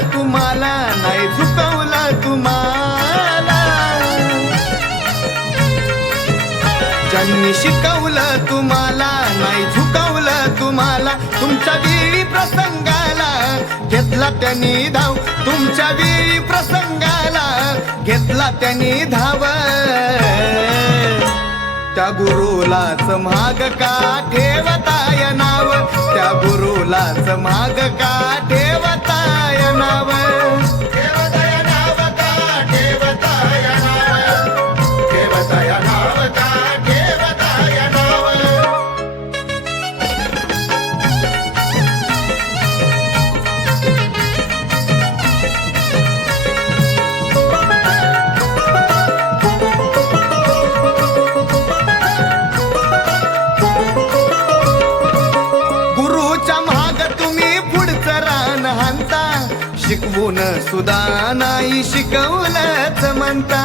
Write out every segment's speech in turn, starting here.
तुम्हाला नाही झुकवला तुम्हाला. ज्यांनी शिकवलं तुम्हाला नाही झुकवलं तुम्हाला तुमच्या वेळी प्रसंगाला घेतला त्यांनी धाव. तुमच्या वेळी प्रसंगाला घेतला त्यांनी धाव. त्या गुरुलाच माग का ठेवताय नाव? त्या गुरुलाच माग का ठेवताय नाव? शिकवून सुद्धा नाही शिकवलंच म्हणता.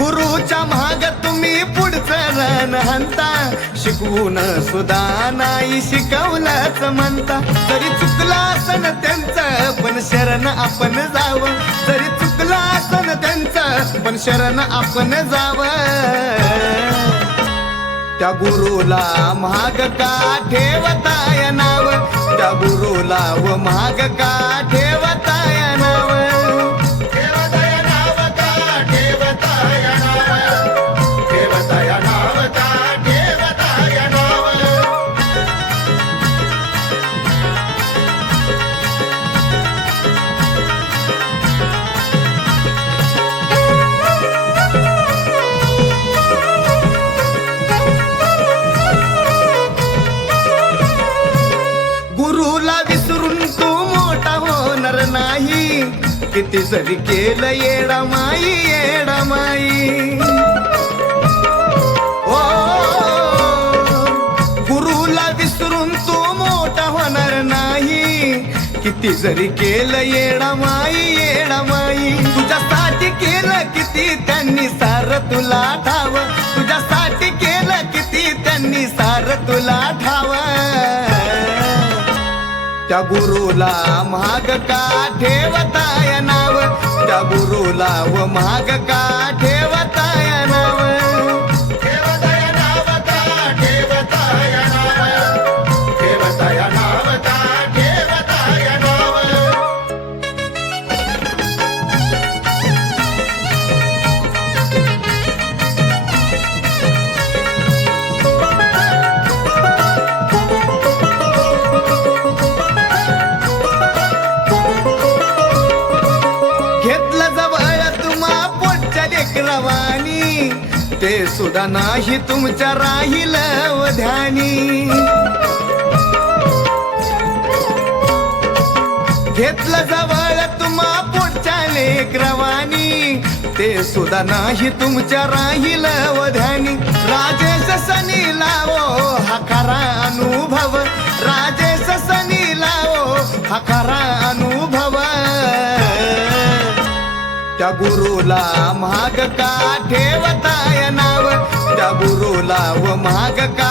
गुरुच्या महाग तुम्ही पुढचं रान हाणता शिकवून सुद्धा नाही शिकवलंच म्हणता. तरी चुकला असन त्यांचं पण शरण आपण जावं. तरी चुकला असन त्यांचं पण शरण आपण जावं. त्या गुरुला महाग का ठेवताय नाव? त्या गुरुला व महाग का ठेव गुरुला विसरून तू मोठा होणार नाही. किती जरी केलं येडा माई येडा माई. ओ गुरुला विसरून तू मोठा होणार नाही. किती जरी केलं येडा माई येडा माई. तुझ्यासाठी केलं किती त्यांनी सार तुला ठावं. त्या गुरुला महाग का ठेवताय नाव? त्या गुरुला व महाग का ठेव जवळ तुम्हा पोटच्या लेकरवानी. ते सुद्धा नाही तुमच्या राहील व ध्यानी घेतलं जवळ तुम्हा पोटच्या लेकरवानी. ते सुद्धा नाही तुमच्या राहील व ध्यानी राजेश सनी लावो हा खरा अनुभव. त्या गुरुला महाग का ठेवताय नाव? त्या गुरुला व महाग का